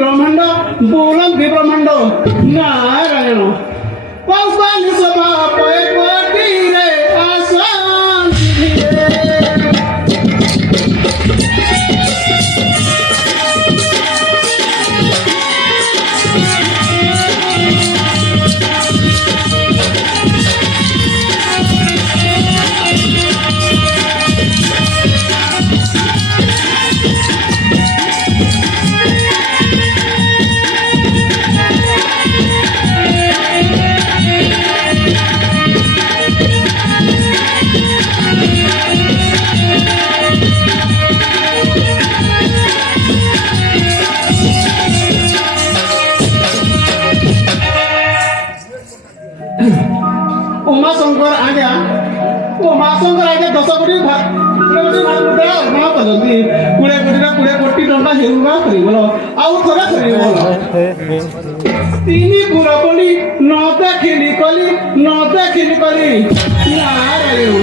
ब्रह्मांड बोलंती ब्रह्मांड नारायण पौसानी सभा पयपती रे आसान उमाशंकर आज्ञा 10 कोटी भाग करते कोड़े कोटी टंका हेरुगा करी बोलो आउ थोड़ा करी बोलो तीनी पूरा बोली न देखिली कली नारायण